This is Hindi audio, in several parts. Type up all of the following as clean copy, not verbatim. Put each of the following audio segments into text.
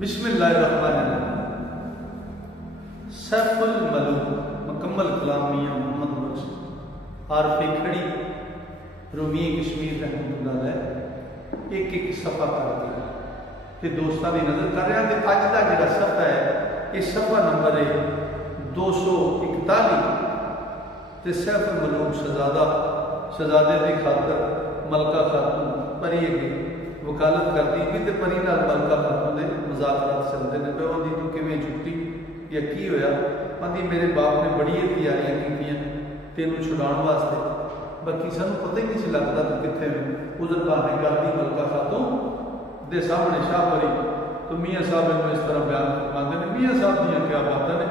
बिस्मिल्लाहिर्रहमानिर्रहीम। सैफुल मलूक मुकम्मल कलाम मियां मोहम्मद बख्श आरफे खड़ी रूमी कश्मीर रहमतुल्लाह अलैह एक एक सफ़ा कर दिया ते दोस्तों की नज़र कर रहा। तो अज का जो सफ़ा है ये सफ़ा नंबर है 241। तो सैफुल मलूक शहजादे की खातर मलका खातून परी अगे वकालत करती भी तो परी नाल मलका खातून के मुज़ाकरात चलते हैं। पे आँधी तू किवें छुट्टी या की होया? आँधी मेरे बाप ने बड़ी तैयारियां की तेन छुड़ाने वास्ते, बाकी सानू पता ही नहीं लगता तू कितने उधर बहाने करती मलका खातून दे सामने शाह परी। तो मियाँ साहब इन्होंने इस तरह बयान फरमाते हैं। मियाँ साहब दियाँ क्या बातें ने।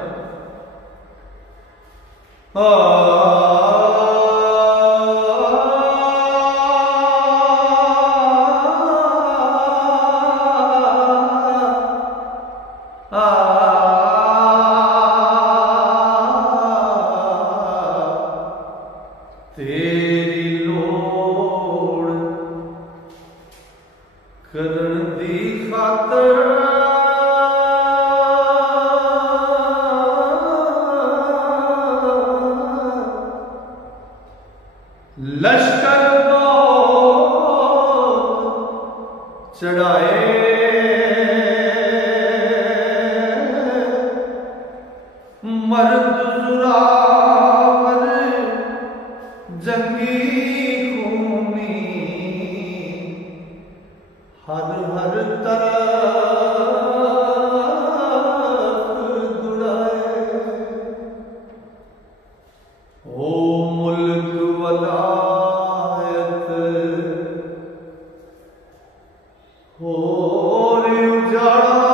तेरी लोड़ करन दी खातर लश्कर चढ़ाए मर्द जुरावर जंगी खूनी हर हर तरफ दुड़ाए। ओ मुल्क वलायत हो रे उजाड़ा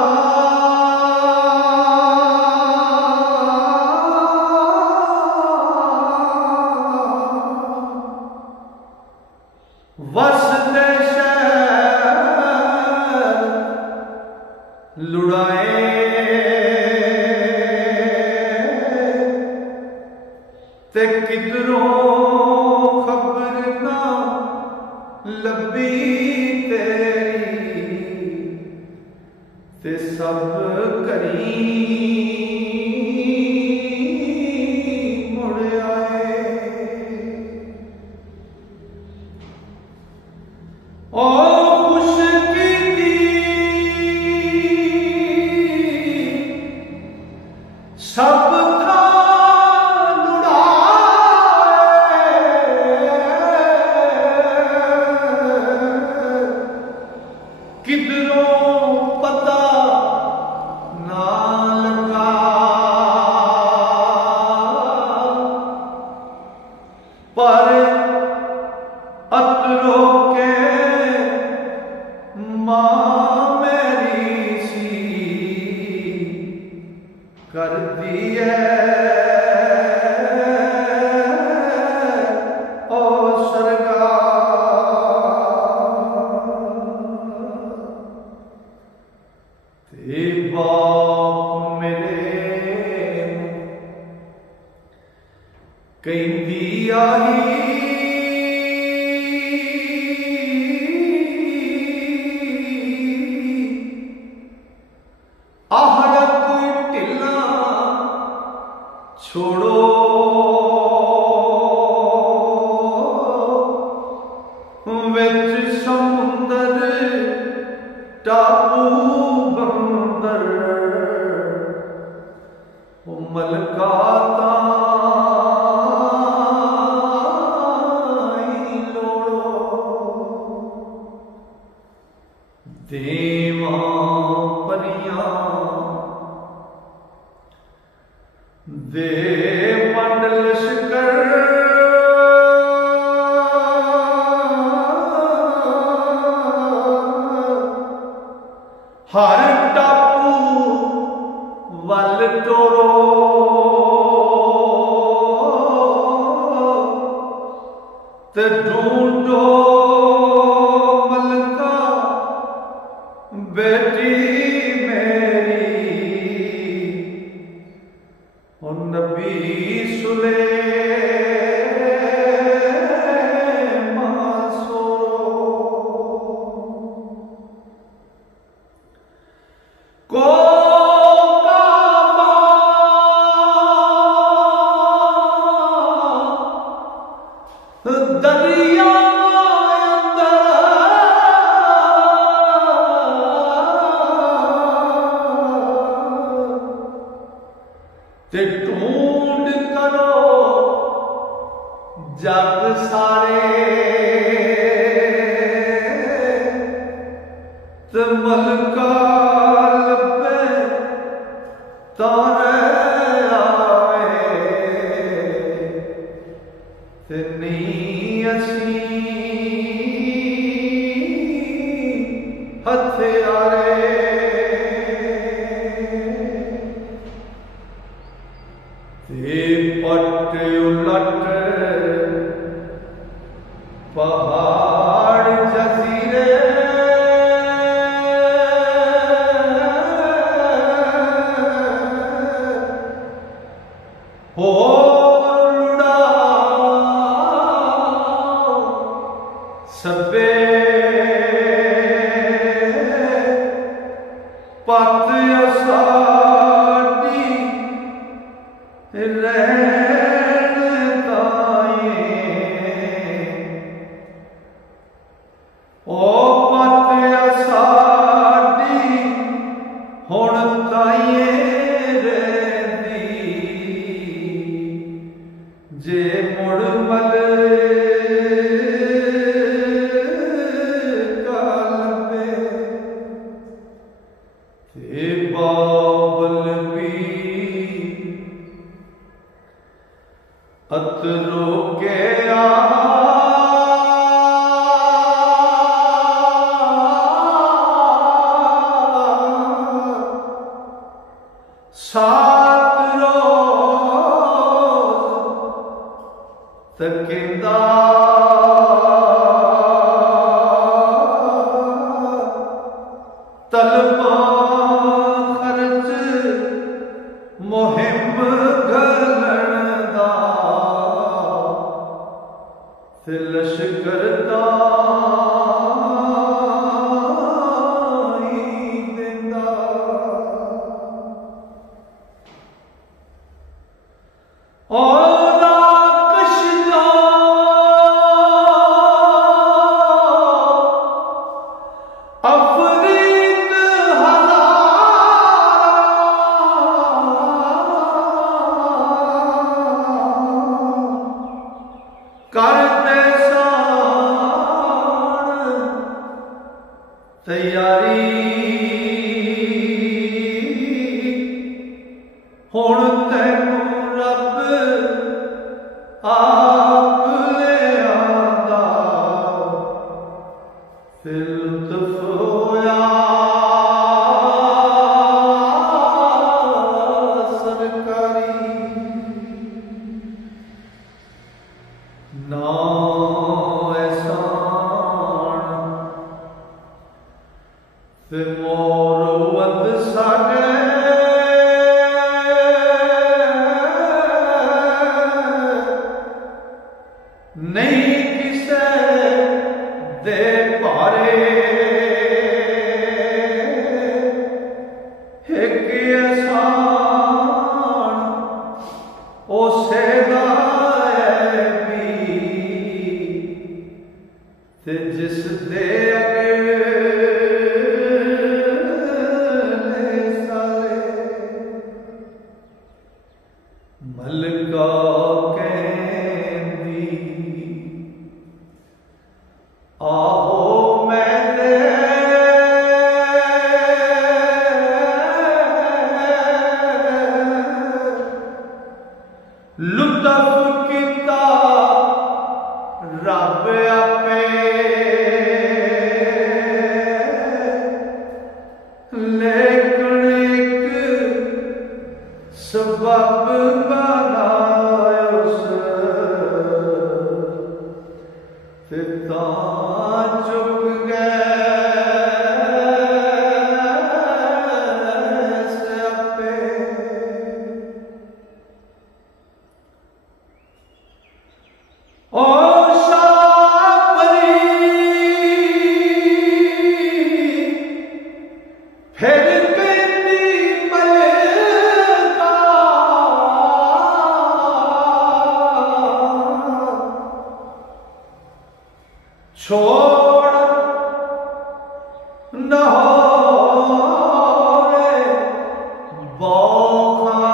वसते शहर लुड़ाए। ते किधरों खबर ना लबी तेरी ते सब करी मुड़ आए। ओ खुशकी दी सब किधरों पता ना लगा पर अतरों के माँ मेरी सी कर दी है ओ सरगा। ते बाप मेरे कहती आई आहड़क टिल्ला छोड़ो विच समुंदर टापू बंदर मलका ताई लोड़ो। देवा परियां दे पंड लश्कर हर टापू वल टोरो। ते ढूंढो मलका बेटी मेरी ओ नबी सुलेमान सोरो। मलका लब्बे तारे आए ते नहीं असी हथियारे ते पट उलट पहाड़ जजीरे हो लुड़ा सबे पत असाडी रहन ताए ओ पत असाडी हुण ताए रहंदी जे मुड़ मल बाबल भी अतरो के सात रोज तकिंदा तलबा मुहिम गलन दा ते लश्कर ताई दिंदा ओदा कशदा अफरीद करते सान तैयारी हुण तैनू रब आप ले आंदा ते लुत्फ होया सरकारी ना एहसान ते मोरवत साडे नहीं किसे दे पारे एक एहसान उसे दा ते जिस दे अगले साले मलका कहंदी आहो मैं दे लुत्फ कीता रब आपे लेकिन एक सबब बनाया उस ते तां चुक गए स्यापे ओ छोड़ न होवे बौखा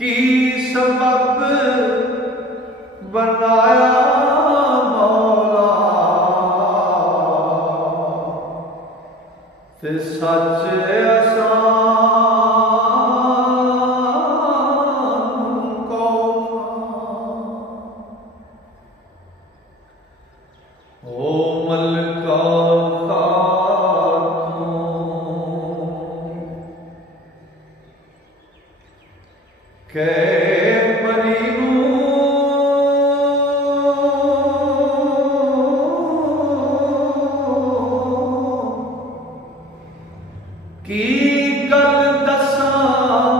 की सबब बनाया सच असान को ओ मलका खातून कै की गल दसां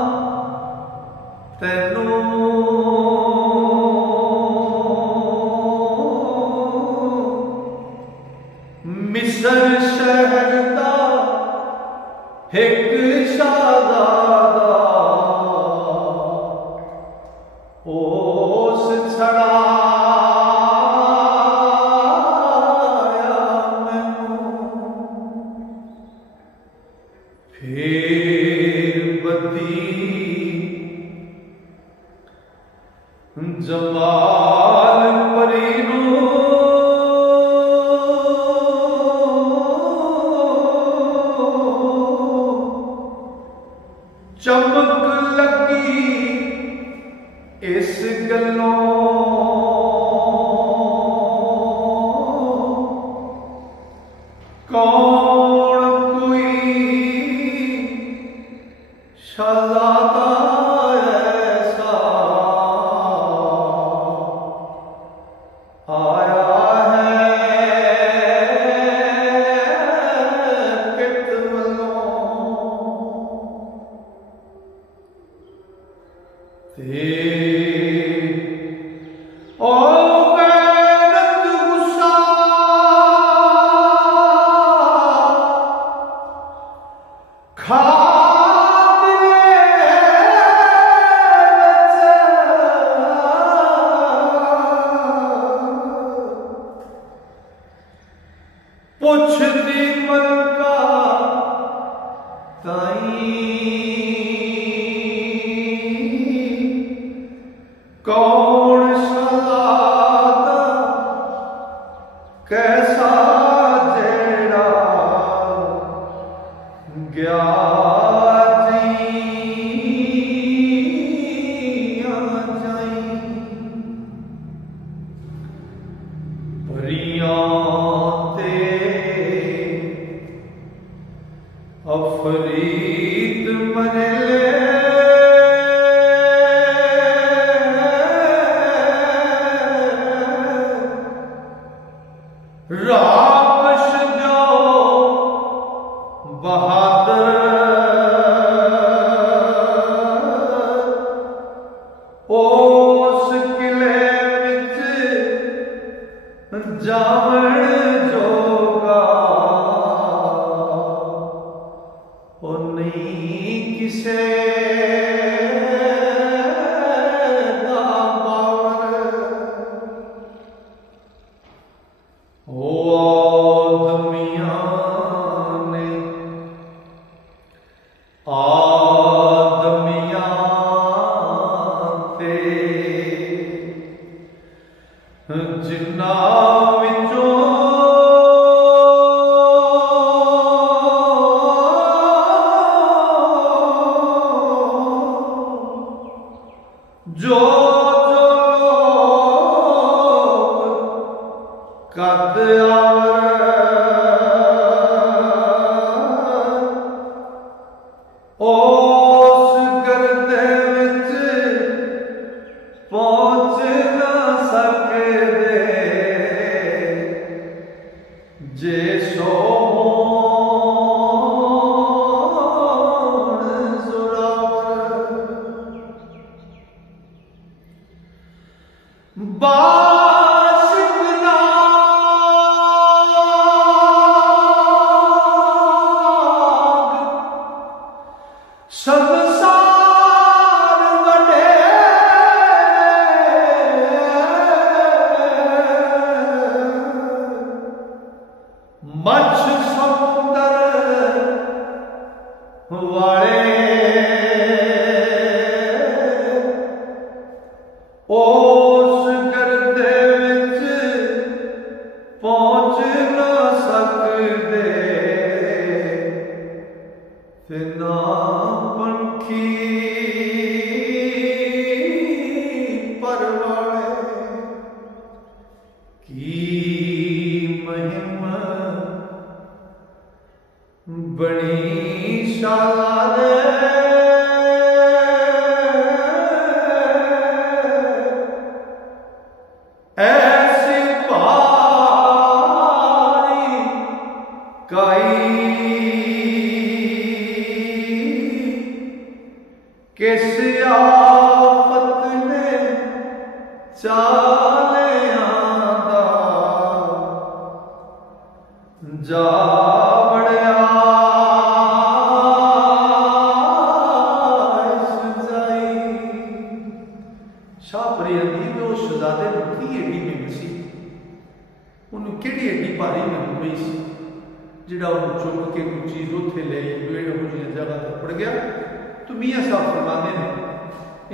तैनू मिस्र शहर दा एक शहजादा ओस छड़ाया मैनू फिर बदी जमाल परी नू चमक लगी इस गलों कौन कोई शहजादा ऐसा आया है कित वलों ते ओ गैरत गुस्सा खा पुछदी मलका ताई कौन शहजादा कैसा जेड़ा गया अफरीद मरले राकश जाओ बहादुर उस किले विच जावण जोगा ओ नहीं किसे दा बावर ओ आदमियां ते जिन्नां विचों जो कद उस गर्दे विच पहुंच ना सकदे जे सोहण ज़ोरावर संसार वडे मछ समुंदर वाले उस गर्दे विच पहुंच ना सकदे बनी शहजादे ऐसी भारी काई किस आफत ने चालियां दा जा बड़िया शाहपुरी अदीब उस शहजादे की एडी मिहनत सी उन्होंने केड़ी एडी भारी मिहनत पई सी जिहड़ा उन्होंने चुक के कोई चीज़ उत्थे ले वेड़ हो जी जगह ते पड़ गया। तो मियाँ साहब फरमाते हैं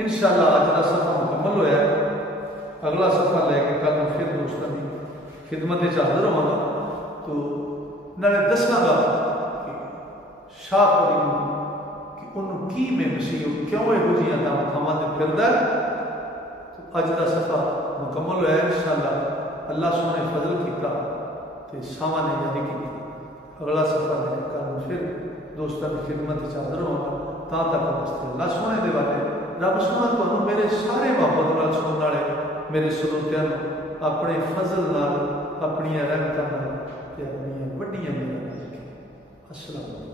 इंशाअल्लाह अज का सफ़ा मुकम्मल होया, अगला सफ़ा लैके कल फिर दोस्तों की खिदमत हाजिर होवांगा। तो नाले दसांगा कि शाहपुरी कि उन्होंने की मिहनत सी क्यों इहो जिहियां थावां ते फिरदा। अज का सफ़ा मुकम्मल होया इंशाअल्लाह अल्लाह सोने फजल किया तो सावा ने यानी की अगला सफ़ा कल फिर दोस्तों की खिदमत हाजिर होगा। तक वास्ते अल्लाह सोने दे वाले रब सोना तुहानू मेरे सारे मोहब्बत नाल सुनने वाले मेरे श्रोतियां अपने फजल नाल अपनी रहमतां नाल ते अपनी वड्डियां मेहरां नाल। अस्सलाम।